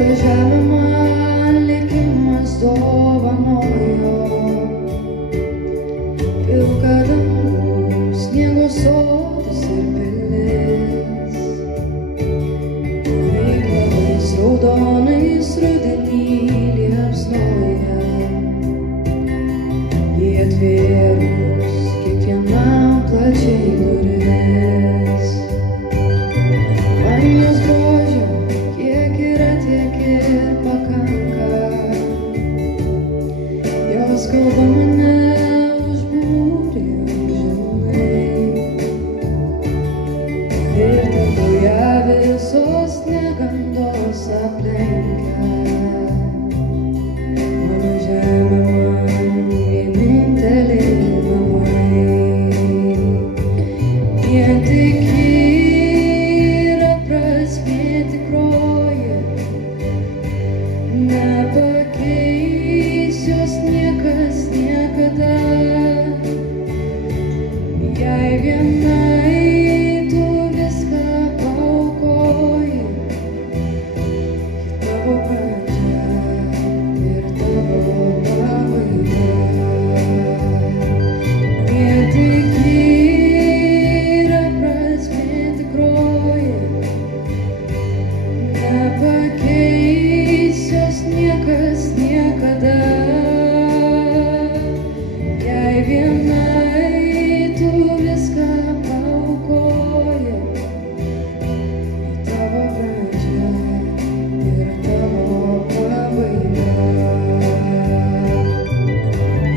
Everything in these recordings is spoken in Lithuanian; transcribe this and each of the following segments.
Šitą žemę man likimas dovanojo, pilką dangų, sniego sotus ir pilis, mėglavais raudonais rudenį liepsnoja, jį atvėrus kiekvienam plačiai duris. Man jos grožio kiek yra, tiek ir pakanka, jos kalba mane užbūrė amžinai, ir tegu ją visos negandos aplenkia. Mano žemė man vienintelė namai, vien tik yra prasmė tikroji, nepakeis jos niekas niekada. Jei vienai tu viską paaukoji, tavo pradžia ir tavo pabaiga. Vien tik yra prasmė tikroji, nepakeis jos niekas niekada. Jei vienai tu viską paaukoji, tavo pradžia ir tavo pabaiga.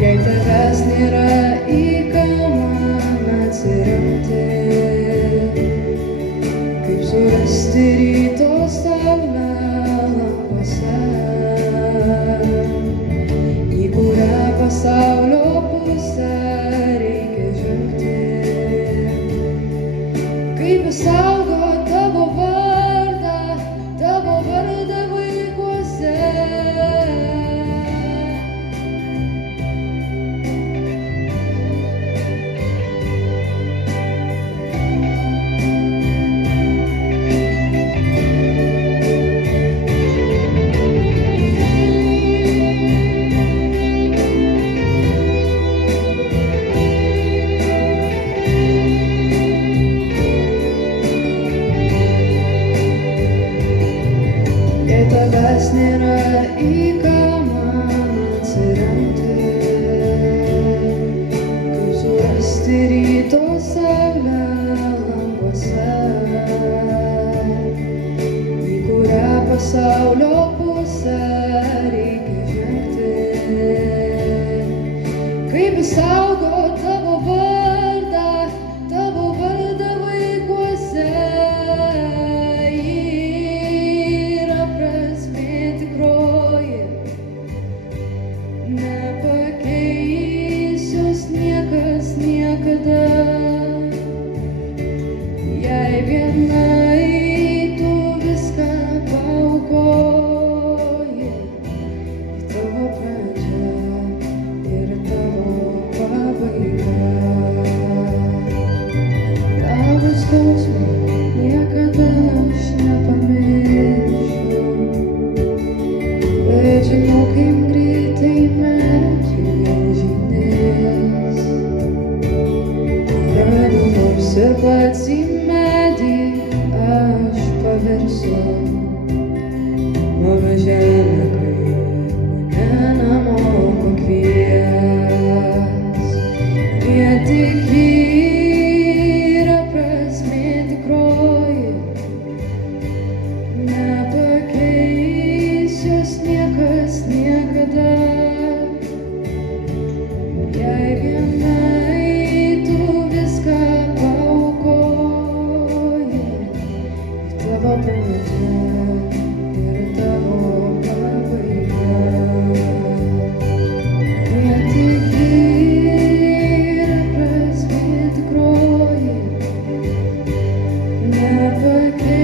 Jei tavęs nėra, į ką man atsiremti, kaip surasti ryto saulę languose, į kurią pasaulio pusę reikia žengti, kaip išsaugot tavo vardą vaikuose. Jei tavęs nėra, į ką man atsiremti, kaip surasti ryto saulę languose, į kurią pasaulio pusę reikia žengti, kaip išsaugot tavo vardą vaikuose. Nepakeis jos niekas niekada. Jei vienai tu viską paaukoji, tavo pradžia ir tavo pabaiga. Tavo skausmą niekada aš nepamiršiu, bet žinau, kaip greitai medžiai žydės, kada nors ir pats į medį aš pavirsiu. Mano žemė, kai mane namo pakvies, vien tik yra prasmė tikroji, nepakeis jos niekas niekada. Jei vienai tu viską paaukoji, tavo pradžia ir tavo pabaiga. Vien tik yra prasmė tikroji, nepakeis